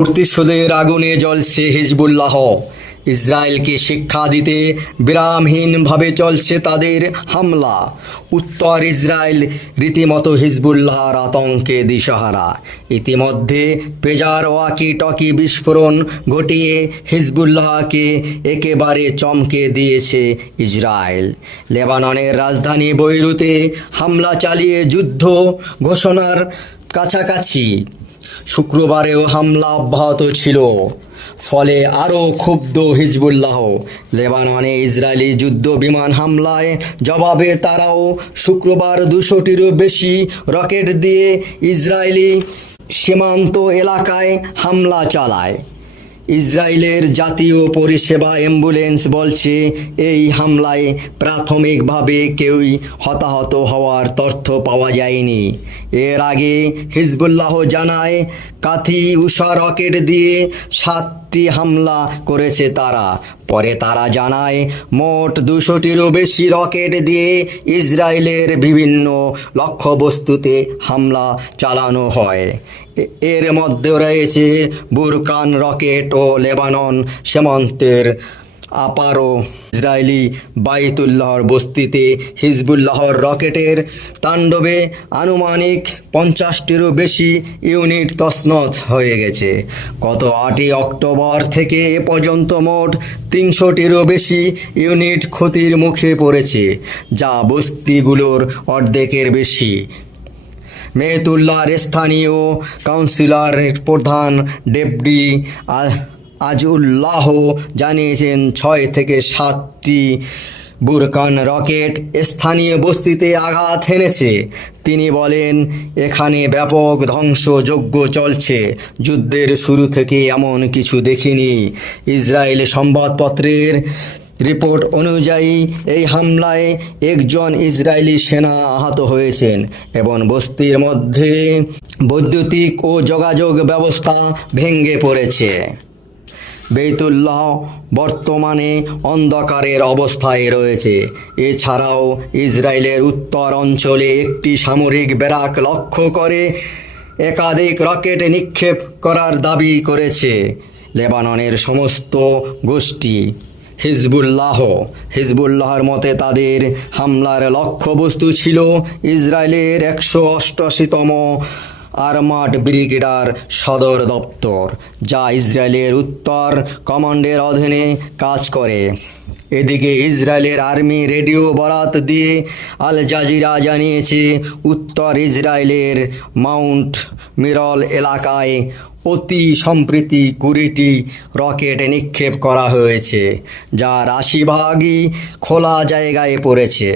প্রতিশোধের আগুনে জ্বলছে হিজবুল্লাহ। ইসরায়েলকে শিক্ষা দিতে বিরামহীনভাবে চলছে তাদের হামলা। উত্তর ইসরায়েল রীতিমতো হিজবুল্লাহর আতঙ্কে দিশাহারা। ইতিমধ্যে পেজার ওয়াকি টকি বিস্ফোরণ ঘটিয়ে হিজবুল্লাহকে একেবারে চমকে দিয়েছে ইসরায়েল। লেবাননের রাজধানী বৈরুতে হামলা চালিয়ে যুদ্ধ ঘোষণার কাছাকাছি। শুক্রবারেও হামলা অব্যাহত ছিল। ফলে আরও ক্ষুব্ধ হিজবুল্লাহ। লেবাননে ইসরায়েলি যুদ্ধ বিমান হামলায় জবাবে তারাও শুক্রবার দুশোটিরও বেশি রকেট দিয়ে ইসরায়েলি সীমান্ত এলাকায় হামলা চালায়। ইসরায়েলের জাতীয় পরিষেবা অ্যাম্বুলেন্স বলছে, এই হামলায় প্রাথমিকভাবে কেউই হতাহত হওয়ার তথ্য পাওয়া যায়নি। এর আগে হিজবুল্লাহ জানায়, কাথি উষা রকেট দিয়ে সাতটি হামলা করেছে তারা। পরে তারা জানায়, মোট দুশোটিরও বেশি রকেট দিয়ে ইসরায়েলের বিভিন্ন লক্ষ্যবস্তুতে হামলা চালানো হয়। এর মধ্যে রয়েছে বুরকান, রকেট ও লেবানন সীমান্তের আপারো ইসরায়েলি বাইতুল্লাহর বস্তিতে হিজবুল্লাহর রকেটের তাণ্ডবে আনুমানিক পঞ্চাশটিরও বেশি ইউনিট তছনছ হয়ে গেছে। গত আটই অক্টোবর থেকে এ পর্যন্ত মোট তিনশোটিরও বেশি ইউনিট ক্ষতির মুখে পড়েছে, যা বস্তিগুলোর অর্ধেকের বেশি। মেহতুল্লাহর স্থানীয় কাউন্সিলরের প্রধান ডেপুটি আ- আজউল্লাহ জানিয়েছেন, ছয় থেকে সাতটি বুরকান রকেট স্থানীয় বস্তিতে আঘাত হেনেছে। তিনি বলেন, এখানে ব্যাপক ধ্বংসযজ্ঞ চলছে। যুদ্ধের শুরু থেকে এমন কিছু দেখিনি। ইসরায়েল সংবাদপত্রের রিপোর্ট অনুযায়ী, এই হামলায় একজন ইসরায়েলি সেনা আহত হয়েছেন এবং বস্তির মধ্যে বৈদ্যুতিক ও যোগাযোগ ব্যবস্থা ভেঙে পড়েছে। বেতুল্লাহ বর্তমানে অন্ধকারের অবস্থায় রয়েছে। এছাড়াও ইসরায়েলের উত্তর অঞ্চলে একটি সামরিক ব্যারাক লক্ষ্য করে একাধিক রকেট নিক্ষেপ করার দাবি করেছে। লেবাননের সমস্ত গোষ্ঠী হিজবুল্লাহ। হিজবুল্লাহর মতে তাদের হামলার লক্ষ্যবস্তু ছিল ইসরায়েলের একশো অষ্টআশিতম আর্মাড ব্রিগেডার সদর দপ্তর, যা ইসরায়েলের উত্তর কমান্ডের অধীনে কাজ করে। এদিকে ইসরায়েলের আর্মি রেডিও বরাত দিয়ে আল জাজিরা জানিয়েছে, উত্তর ইসরায়েলের মাউন্ট মিরল এলাকায় অতি সম্প্রীতি কুড়িটি রকেট নিক্ষেপ করা হয়েছে যার আশি ভাগই খোলা জায়গায় পড়েছে।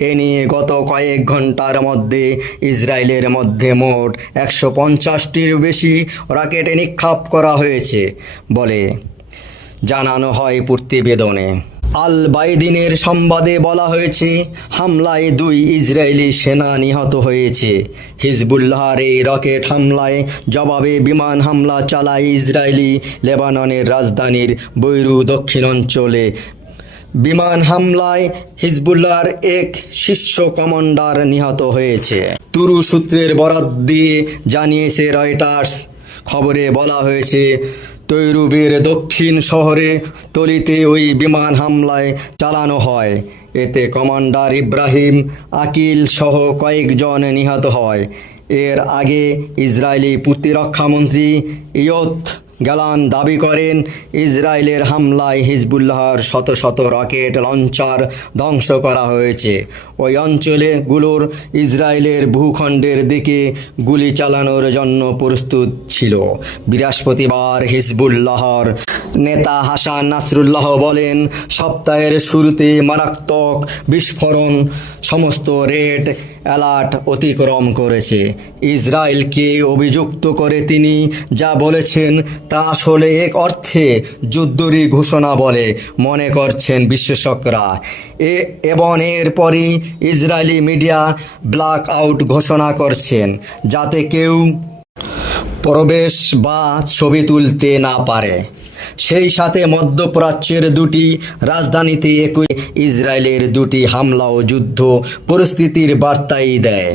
এ নিয়ে গত কয়েক ঘণ্টার মধ্যে ইসরায়েলের মধ্যে মোট একশো পঞ্চাশটির বেশি রকেট নিক্ষেপ করা হয়েছে বলে জানানো হয় প্রতিবেদনে। আল বাইদিনের সংবাদে বলা হয়েছে, হামলায় দুই ইসরায়েলি সেনা নিহত হয়েছে। হিজবুল্লাহর এই রকেট হামলায় জবাবে বিমান হামলা চালায় ইসরায়েলি লেবাননের রাজধানীর বৈরু দক্ষিণ অঞ্চলে বিমান হামলায় হিজবুল্লাহর এক শীর্ষ কমান্ডার নিহত হয়েছে। তুরু সূত্রের বরাত দিয়ে জানিয়েছে রয়টার্স। খবরে বলা হয়েছে তৈরুবের দক্ষিণ শহরে তলিতে ওই বিমান হামলায় চালানো হয়। এতে কমান্ডার ইব্রাহিম, আকিল সহ কয়েকজন নিহত হয়। এর আগে ইসরায়েলি প্রতিরক্ষামন্ত্রী ইয়ত গ্যালান দাবি করেন, ইসরায়েলের হামলায় হিজবুল্লাহর শত শত রকেট লঞ্চার ধ্বংস করা হয়েছে। ওই অঞ্চলেগুলোর ইসরায়েলের ভূখণ্ডের দিকে গুলি চালানোর জন্য প্রস্তুত ছিল। বৃহস্পতিবার হিজবুল্লাহর নেতা হাসান নাসরুল্লাহ বলেন, সপ্তাহের শুরুতে মারাত্মক বিস্ফোরণ, সমস্ত রেড অ্যালার্ট অতিক্রম করেছে। ইসরায়েলকে অভিযুক্ত করে তিনি যা বলেছেন তা আসলে এক অর্থে যুদ্ধরই ঘোষণা বলে মনে করছেন বিশেষজ্ঞরা এ এবং এরপরই ইসরায়েলি মিডিয়া ব্ল্যাক আউট ঘোষণা করছেন যাতে কেউ প্রবেশ বা ছবি তুলতে না পারে। সেই সাথে মধ্যপ্রাচ্যের দুটি রাজধানীতে একই ইসরায়েলের দুটি হামলা ও যুদ্ধ পরিস্থিতির বার্তাই দেয়।